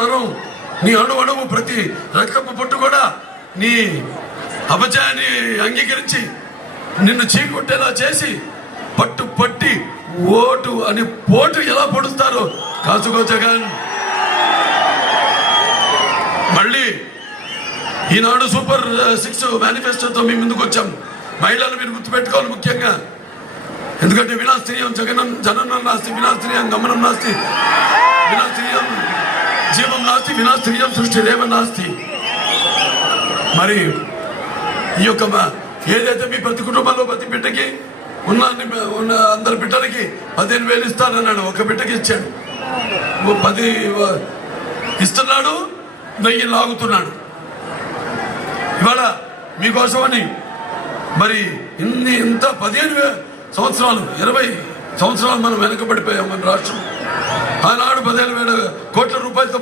నరం నీ అణువు ప్రతి రక్తపు పొట్టు కూడా నీ అపజయాన్ని అంగీకరించి నిన్ను చీకొట్టేలా చేసి పట్టి ఓటు అని పోటు ఎలా పొడుస్తారో కాసుకో జగన్. మళ్ళీ ఈనాడు సూపర్ 6 మేనిఫెస్టోతో మీ ముందుకు వచ్చాం. మహిళలు మీరు గుర్తుపెట్టుకోవాలి ముఖ్యంగా, ఎందుకంటే వినాస్త్రీయం జననం నాస్తి, వినాస్త్రీయం గమనం నాస్తి, వినాస్త్రీయం జీవం నాస్తి, వినాస్త్రీయం సృష్టి రేవ నాస్తి. మరి ఈ యొక్క ఏదైతే మీ ప్రతి కుటుంబంలో ప్రతి బిడ్డకి ఉన్న అందరి బిడ్డలకి 15,000 ఇస్తానన్నాడు, ఒక బిడ్డకి ఇచ్చాడు. 10 ఇస్తున్నాడు, 1000 లాగుతున్నాడు. ఇవాళ మీకోసమని మరి ఇంత 15 సంవత్సరాలు 20 సంవత్సరాలు మనం వెనకబడిపోయాం. మన రాష్ట్రం ఆనాడు 15,000 కోట్ల రూపాయలతో